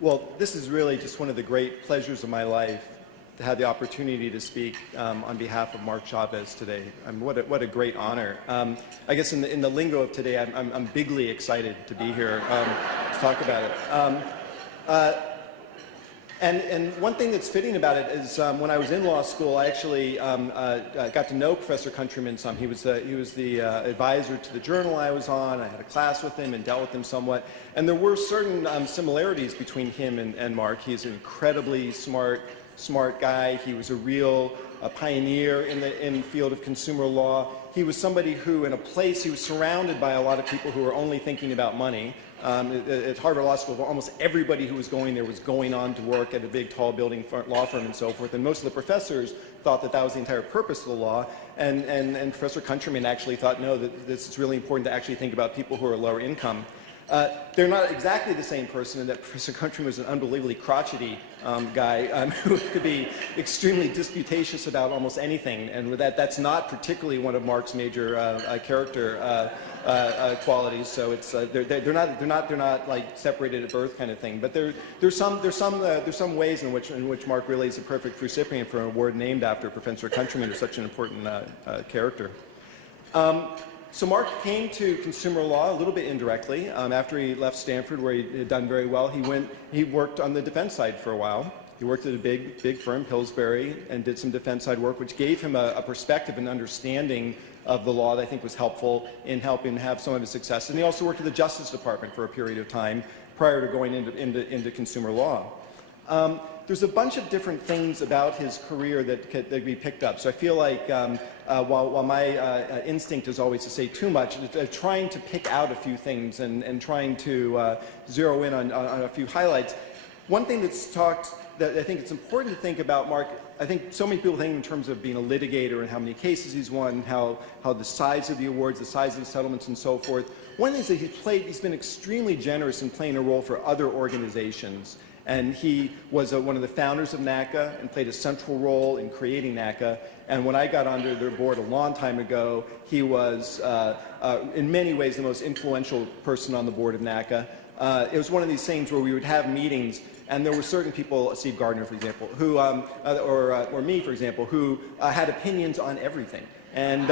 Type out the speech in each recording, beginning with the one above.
Well, this is really just one of the great pleasures of my life to have the opportunity to speak on behalf of Mark Chavez today. What a great honor. I guess in the lingo of today, I'm bigly excited to be here to talk about it. And one thing that's fitting about it is when I was in law school, I actually got to know Professor Countryman some. He was the advisor to the journal I was on. I had a class with him and dealt with him somewhat. And there were certain similarities between him and Mark. He's an incredibly smart guy. He was a real pioneer in the field of consumer law. He was somebody who, in a place, he was surrounded by a lot of people who were only thinking about money. At Harvard Law School, almost everybody who was going there was going on to work at a big, tall building law firm and so forth. And most of the professors thought that that was the entire purpose of the law. And Professor Countryman actually thought, no, that this is really important to actually think about people who are lower income. They're not exactly the same person in that Professor Countryman was an unbelievably crotchety guy who could be extremely disputatious about almost anything, and that's not particularly one of Mark's major character qualities. So it's they're not like separated at birth kind of thing. But there's some ways in which Mark really is a perfect recipient for an award named after Professor Countryman, who's such an important character. So Mark came to consumer law a little bit indirectly. After he left Stanford, where he had done very well, he worked on the defense side for a while. He worked at a big firm, Pillsbury, and did some defense side work, which gave him a perspective and understanding of the law that I think was helpful in helping have some of his success. And he also worked at the Justice Department for a period of time prior to going into consumer law. There's a bunch of different things about his career that could be picked up. So I feel like while my instinct is always to say too much, trying to pick out a few things and trying to zero in on a few highlights. One thing that's talked that I think it's important to think about Mark, I think so many people think in terms of being a litigator and how many cases he's won, how the size of the awards, the size of the settlements and so forth. One thing is that he's been extremely generous in playing a role for other organizations. And he was one of the founders of NACA and played a central role in creating NACA. And when I got onto their board a long time ago, he was, in many ways, the most influential person on the board of NACA. It was one of these things where we would have meetings, and there were certain people, Steve Gardner, for example, who, or me, for example, who had opinions on everything. And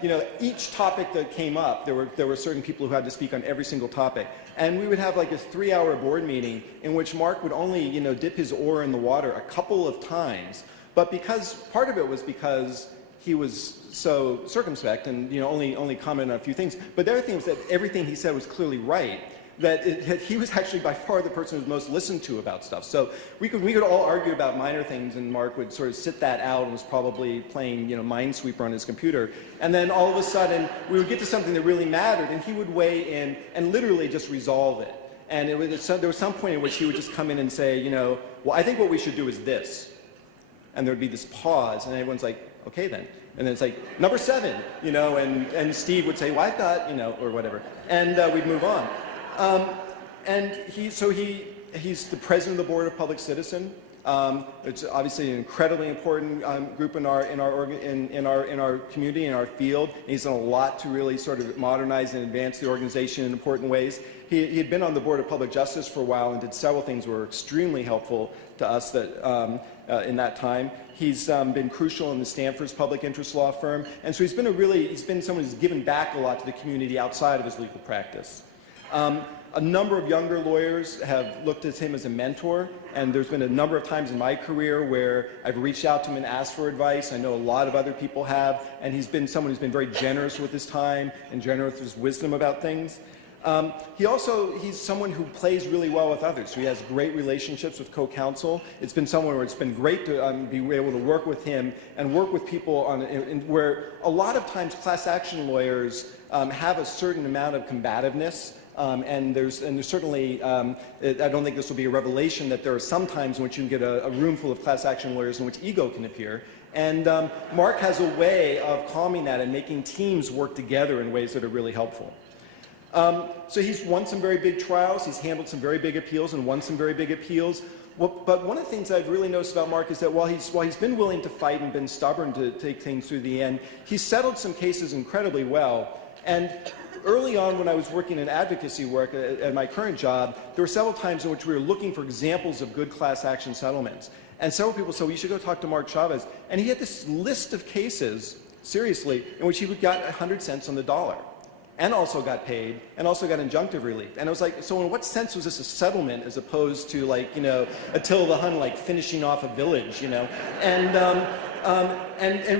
you know, each topic that came up, there were certain people who had to speak on every single topic. And we would have like a 3-hour board meeting in which Mark would only, you know, dip his oar in the water a couple of times. But because, part of it was because he was so circumspect and, you know, only comment on a few things. But the other thing was that everything he said was clearly right. That he was actually by far the person who was most listened to about stuff. So we could all argue about minor things, and Mark would sort of sit that out and was probably playing, you know, Minesweeper on his computer. And then all of a sudden we would get to something that really mattered, and he would weigh in and literally just resolve it. And there was some point in which he would just come in and say, you know, well, I think what we should do is this. And there would be this pause, and everyone's like, okay then. And then it's like, number 7, you know, and Steve would say, well, I've got, you know, or whatever. And we'd move on. And he's the president of the board of Public Citizen. It's obviously an incredibly important group in our community, in our field. And he's done a lot to really sort of modernize and advance the organization in important ways. He had been on the board of Public Justice for a while and did several things that were extremely helpful to us that in that time. He's been crucial in the Stanford's public interest law firm, and so he's been someone who's given back a lot to the community outside of his legal practice. A number of younger lawyers have looked at him as a mentor, and there's been a number of times in my career where I've reached out to him and asked for advice. I know a lot of other people have, and he's been someone who's been very generous with his time and generous with his wisdom about things. He's someone who plays really well with others, so he has great relationships with co-counsel. It's been someone where it's been great to be able to work with him and work with people where a lot of times class action lawyers have a certain amount of combativeness. And there's certainly, I don't think this will be a revelation that there are some times in which you can get a room full of class action lawyers in which ego can appear. And Mark has a way of calming that and making teams work together in ways that are really helpful. So he's won some very big trials, he's handled some very big appeals and won some very big appeals. But one of the things I've really noticed about Mark is that while he's been willing to fight and been stubborn to take things through the end, he's settled some cases incredibly well. And early on when I was working in advocacy work at my current job, there were several times in which we were looking for examples of good class action settlements. And several people said, well, you should go talk to Mark Chavez. And he had this list of cases, seriously, in which he got 100 cents on the dollar, and also got paid, and also got injunctive relief. And I was like, so in what sense was this a settlement as opposed to, like, you know, Attila the Hun, like, finishing off a village, you know? And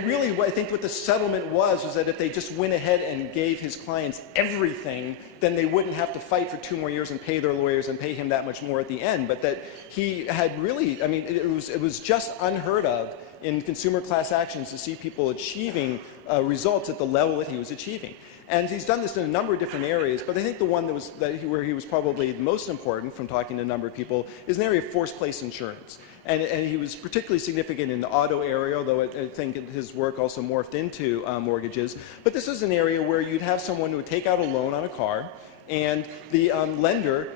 really, what I think what the settlement was that if they just went ahead and gave his clients everything, then they wouldn't have to fight for 2 more years and pay their lawyers and pay him that much more at the end. But that he had really, I mean, it was just unheard of in consumer class actions to see people achieving results at the level that he was achieving. And he's done this in a number of different areas, but I think the one where he was probably the most important from talking to a number of people is an area of forced place insurance. And he was particularly significant in the auto area, although I think his work also morphed into mortgages. But this is an area where you'd have someone who would take out a loan on a car, and the lender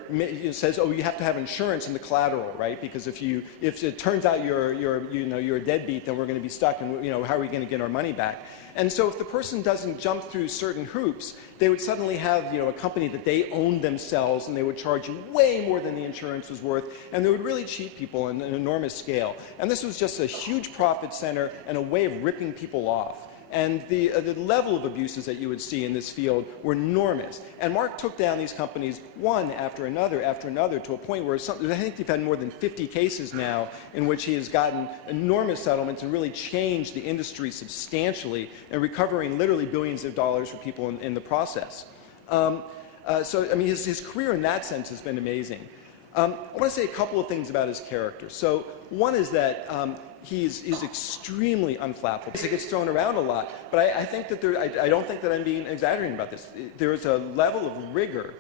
says, oh, you have to have insurance in the collateral, right? Because if it turns out you're a deadbeat, then we're going to be stuck, and how are we going to get our money back? And so if the person doesn't jump through certain hoops, they would suddenly have a company that they owned themselves, and they would charge you way more than the insurance was worth, and they would really cheat people on an enormous scale. And this was just a huge profit center and a way of ripping people off. And the level of abuses that you would see in this field were enormous. And Mark took down these companies one after another to a point where I think they've had more than 50 cases now in which he has gotten enormous settlements and really changed the industry substantially and recovering literally billions of dollars for people in the process. So, I mean, his career in that sense has been amazing. I want to say a couple of things about his character. So one is that he's extremely unflappable. It gets thrown around a lot, but I think that I don't think that I'm being exaggerating about this. There is a level of rigor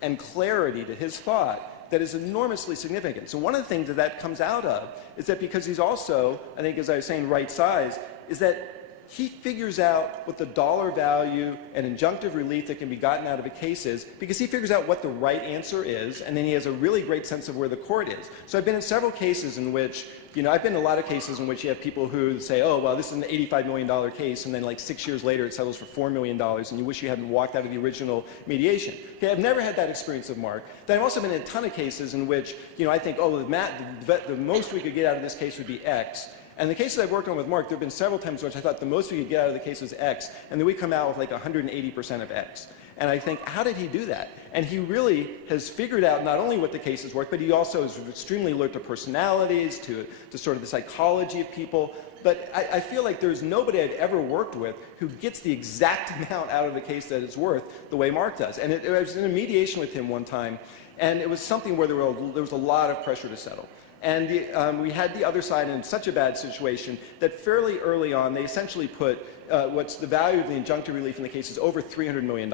and clarity to his thought that is enormously significant. So one of the things that comes out of is that because he's also, I think as I was saying, right size, is that he figures out what the dollar value and injunctive relief that can be gotten out of a case is, because he figures out what the right answer is, and then he has a really great sense of where the court is. So I've been in several cases in which, I've been in a lot of cases in which you have people who say, oh, well, this is an $85 million case, and then like 6 years later it settles for $4 million, and you wish you hadn't walked out of the original mediation. Okay, I've never had that experience of Mark. Then I've also been in a ton of cases in which, I think, oh, the most we could get out of this case would be X. And the cases I've worked on with Mark, there have been several times in which I thought the most we could get out of the case was X, and then we come out with like 180% of X. And I think, how did he do that? And he really has figured out not only what the cases work, but he also is extremely alert to personalities, to sort of the psychology of people. But I feel like there's nobody I've ever worked with who gets the exact amount out of the case that it's worth the way Mark does. And I was in a mediation with him one time, and it was something where there was a lot of pressure to settle. And we had the other side in such a bad situation that fairly early on they essentially put what's the value of the injunctive relief in the case is over $300 million.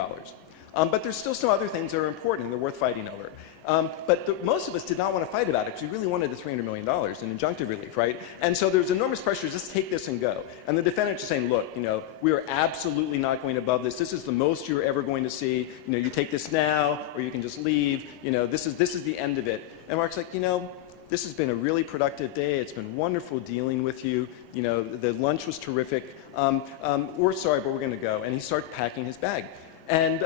But there's still some other things that are important and they're worth fighting over. But most of us did not want to fight about it because we really wanted the $300 million in injunctive relief, right? And so there's enormous pressure to just take this and go. And the defendants are saying, look, we are absolutely not going above this. This is the most you're ever going to see. You take this now or you can just leave. This is the end of it. And Mark's like, this has been a really productive day. It's been wonderful dealing with you. The lunch was terrific. We're sorry, but we're going to go. And he starts packing his bag. And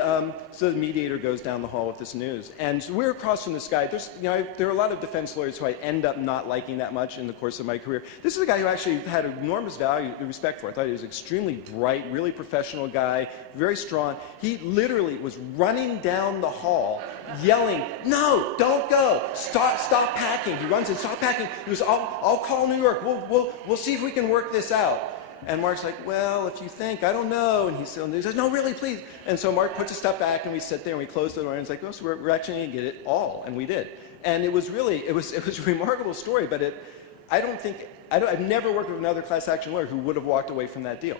so the mediator goes down the hall with this news. And so we're across from this guy. There are a lot of defense lawyers who I end up not liking that much in the course of my career. This is a guy who actually had enormous respect for. I thought he was extremely bright, really professional guy, very strong. He literally was running down the hall, yelling, "No, don't go! Stop packing!" He runs in, "Stop packing!" He goes, "I'll call New York. We'll see if we can work this out." And Mark's like, well, if you think, I don't know. And he says, no, really, please. And so Mark puts his stuff back, and we sit there, and we close the door, and he's like, oh, so we're actually going to get it all. And we did. And it was really, it was a remarkable story, but I've never worked with another class action lawyer who would have walked away from that deal.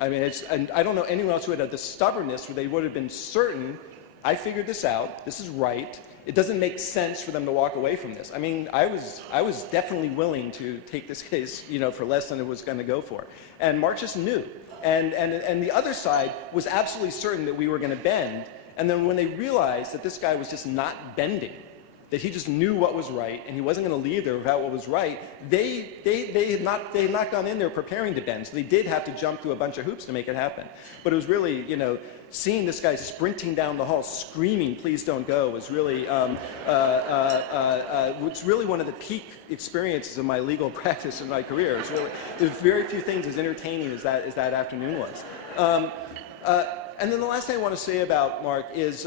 I mean, and I don't know anyone else who had the stubbornness where they would have been certain, I figured this out, this is right. It doesn't make sense for them to walk away from this. I mean, I was definitely willing to take this case, for less than it was going to go for. And Mark just knew. And the other side was absolutely certain that we were going to bend. And then when they realized that this guy was just not bending, that he just knew what was right, and he wasn't going to leave there without what was right, they had not gone in there preparing to bend. So they did have to jump through a bunch of hoops to make it happen. But it was really, seeing this guy sprinting down the hall, screaming, "Please don't go," was really, it's really one of the peak experiences of my legal practice in my career. It's really, there's very few things as entertaining as that afternoon was. And then the last thing I want to say about Mark is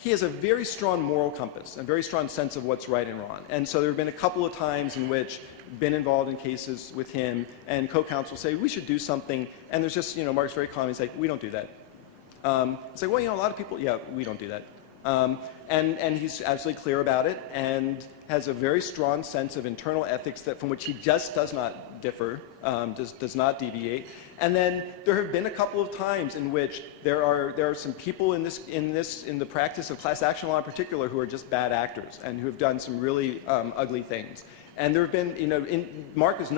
he has a very strong moral compass and very strong sense of what's right and wrong. And so there have been a couple of times in which I've been involved in cases with him and co-counsel say, we should do something. And there's just, Mark's very calm. He's like, we don't do that. It's like, well, a lot of people, yeah, we don't do that. And he's absolutely clear about it and has a very strong sense of internal ethics that from which he just does not differ, does not deviate. And then there have been a couple of times in which there are some people in the practice of class action law in particular who are just bad actors and who have done some really ugly things. And there have been, Mark is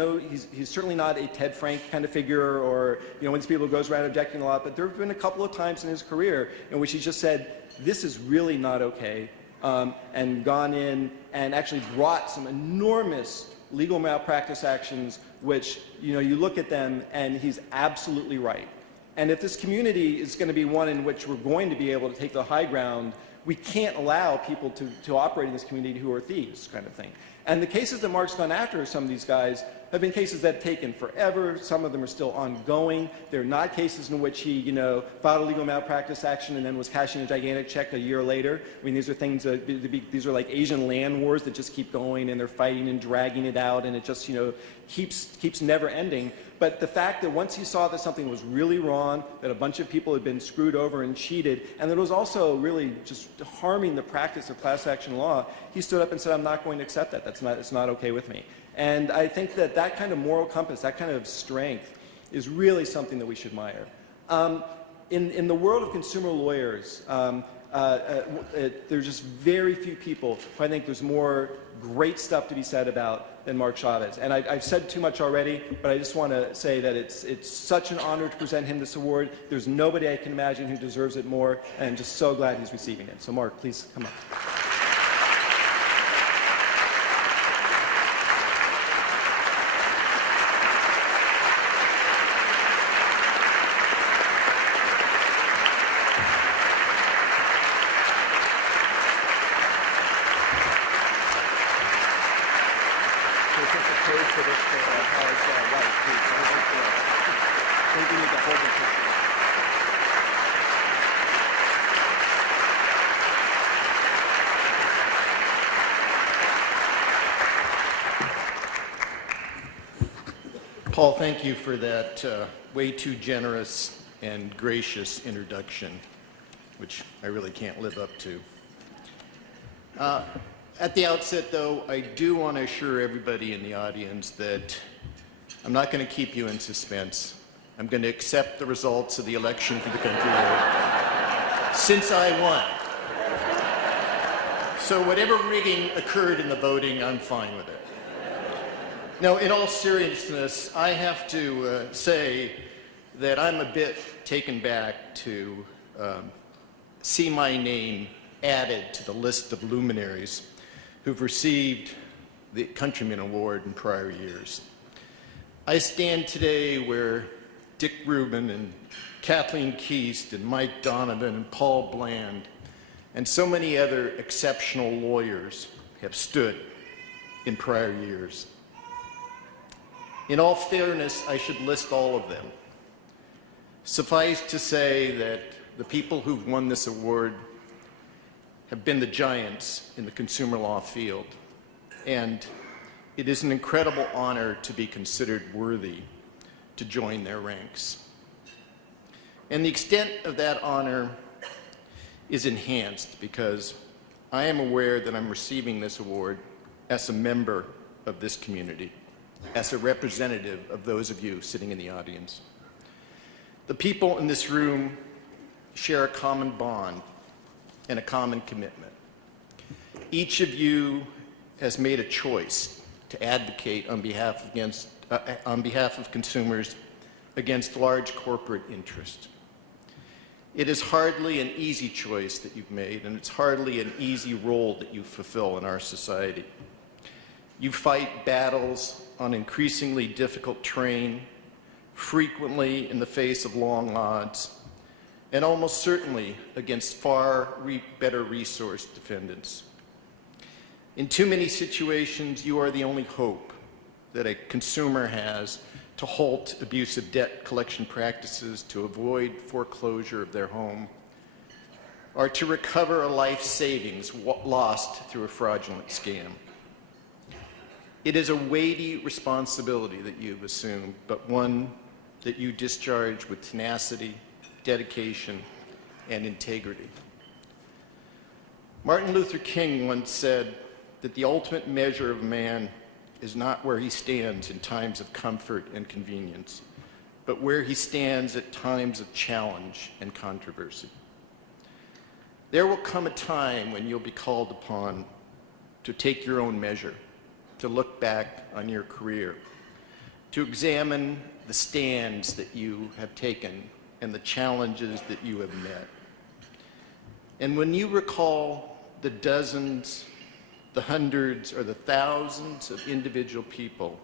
he's certainly not a Ted Frank kind of figure or, one of these people who goes around objecting a lot, but there have been a couple of times in his career in which he just said, this is really not okay, and gone in and actually brought some enormous legal malpractice actions which, you look at them and he's absolutely right. And if this community is going to be one in which we're going to be able to take the high ground, we can't allow people to operate in this community who are thieves, kind of thing. And the cases that Mark's gone after, some of these guys, have been cases that have taken forever. Some of them are still ongoing. They're not cases in which he, filed a legal malpractice action and then was cashing a gigantic check a year later. I mean, these are things these are like Asian land wars that just keep going and they're fighting and dragging it out and it just, keeps never ending. But the fact that once he saw that something was really wrong, that a bunch of people had been screwed over and cheated, and that it was also really just harming the practice of class action law, he stood up and said, I'm not going to accept that. It's not okay with me. And I think that kind of moral compass, that kind of strength, is really something that we should admire. In the world of consumer lawyers, there's just very few people who I think there's more great stuff to be said about than Mark Chavez. And I've said too much already, but I just want to say that it's such an honor to present him this award. There's nobody I can imagine who deserves it more, and I'm just so glad he's receiving it. So Mark, please come up. Paul, thank you for that way too generous and gracious introduction, which I really can't live up to. At the outset, though, I do want to assure everybody in the audience that I'm not going to keep you in suspense. I'm going to accept the results of the election for the country since I won. So whatever rigging occurred in the voting, I'm fine with it. Now, in all seriousness, I have to say that I'm a bit taken back to see my name added to the list of luminaries who've received the Countryman Award in prior years. I stand today where Dick Rubin and Kathleen Keast and Mike Donovan and Paul Bland and so many other exceptional lawyers have stood in prior years. In all fairness, I should list all of them. Suffice to say that the people who've won this award have been the giants in the consumer law field, and it is an incredible honor to be considered worthy to join their ranks. And the extent of that honor is enhanced because I am aware that I'm receiving this award as a member of this community, as a representative of those of you sitting in the audience. The people in this room share a common bond and a common commitment. Each of you has made a choice to advocate on behalf of consumers against large corporate interest. It is hardly an easy choice that you've made, and it's hardly an easy role that you fulfill in our society. You fight battles on increasingly difficult terrain, frequently in the face of long odds, and almost certainly against far better resourced defendants. In too many situations, you are the only hope that a consumer has to halt abusive debt collection practices, to avoid foreclosure of their home, or to recover a life savings lost through a fraudulent scam. It is a weighty responsibility that you've assumed, but one that you discharge with tenacity, dedication, and integrity. Martin Luther King once said that the ultimate measure of a man is not where he stands in times of comfort and convenience, but where he stands at times of challenge and controversy. There will come a time when you'll be called upon to take your own measure, to look back on your career, to examine the stands that you have taken and the challenges that you have met. And when you recall the dozens, the hundreds, or the thousands of individual people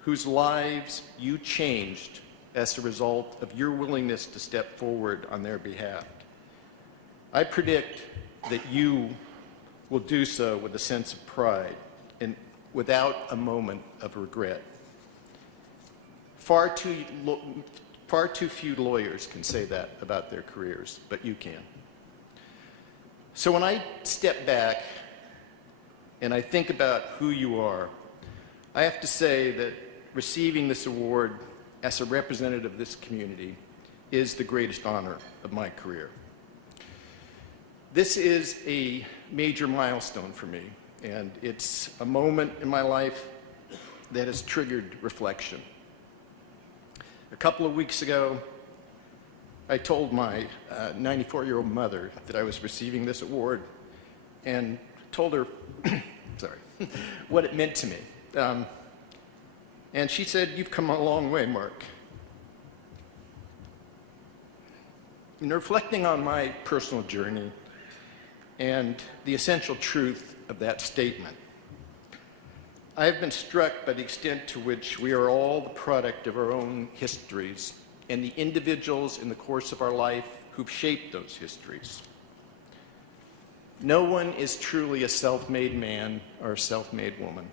whose lives you changed as a result of your willingness to step forward on their behalf, I predict that you will do so with a sense of pride and without a moment of regret. Far too few lawyers can say that about their careers, but you can. So when I step back and I think about who you are, I have to say that receiving this award as a representative of this community is the greatest honor of my career. This is a major milestone for me, and it's a moment in my life that has triggered reflection. A couple of weeks ago, I told my 94-year-old mother that I was receiving this award and told her what it meant to me. And she said, "You've come a long way, Mark." In reflecting on my personal journey and the essential truth of that statement, I have been struck by the extent to which we are all the product of our own histories and the individuals in the course of our life who've shaped those histories. No one is truly a self-made man or a self-made woman.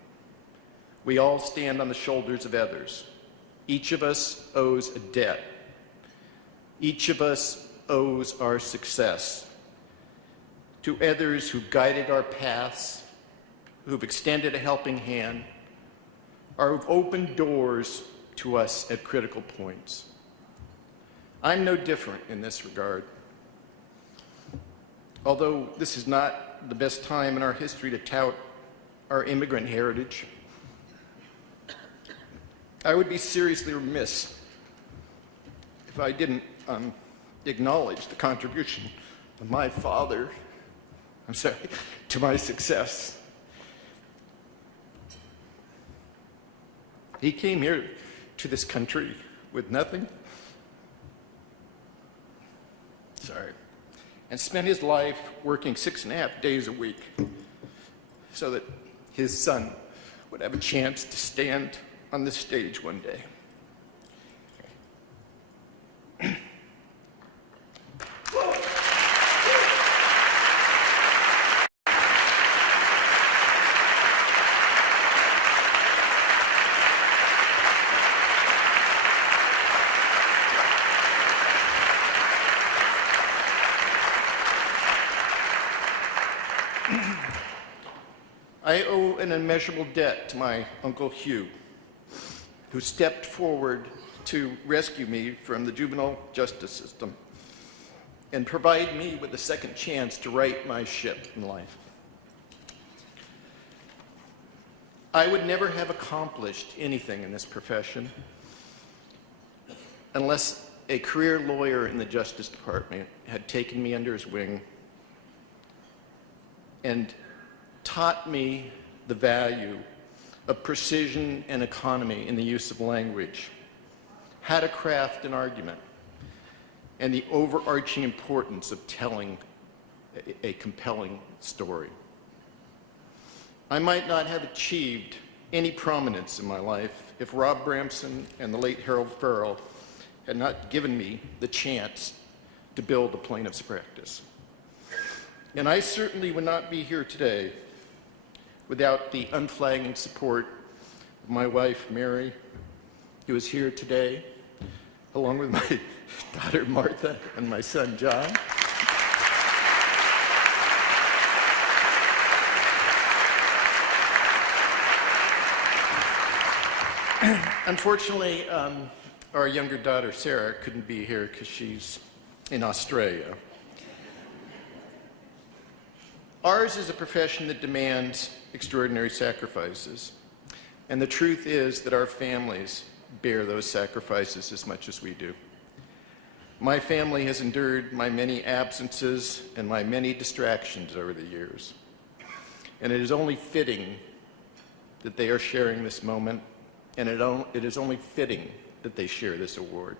We all stand on the shoulders of others. Each of us owes a debt. Each of us owes our success to others who've guided our paths, who've extended a helping hand, or who've opened doors to us at critical points. I'm no different in this regard. Although this is not the best time in our history to tout our immigrant heritage, I would be seriously remiss if I didn't acknowledge the contribution of my father, to my success. He came here to this country with nothing, and spent his life working 6.5 days a week so that his son would have a chance to stand on this stage one day. I owe an immeasurable debt to my Uncle Hugh, who stepped forward to rescue me from the juvenile justice system and provide me with a second chance to right my ship in life. I would never have accomplished anything in this profession unless a career lawyer in the Justice Department had taken me under his wing and taught me the value of precision and economy in the use of language, how to craft an argument, and the overarching importance of telling a compelling story. I might not have achieved any prominence in my life if Rob Bramson and the late Harold Farrell had not given me the chance to build a plaintiff's practice. And I certainly would not be here today without the unflagging support of my wife, Mary, who is here today, along with my daughter, Martha, and my son, John. Unfortunately, our younger daughter, Sarah, couldn't be here because she's in Australia. Ours is a profession that demands extraordinary sacrifices. And the truth is that our families bear those sacrifices as much as we do. My family has endured my many absences and my many distractions over the years. And it is only fitting that they are sharing this moment, and it is only fitting that they share this award.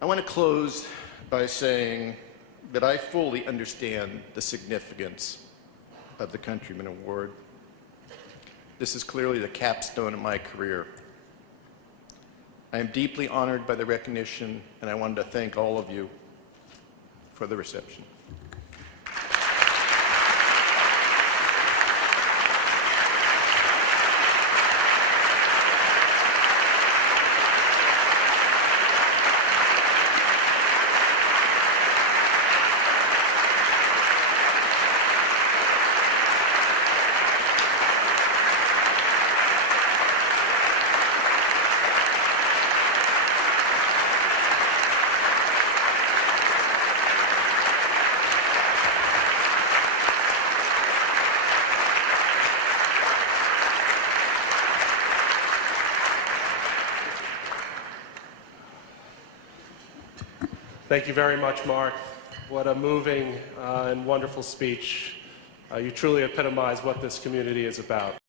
I want to close by saying that I fully understand the significance of the Countryman Award. This is clearly the capstone of my career. I am deeply honored by the recognition, and I wanted to thank all of you for the reception. Thank you very much, Mark. What a moving and wonderful speech. You truly epitomize what this community is about.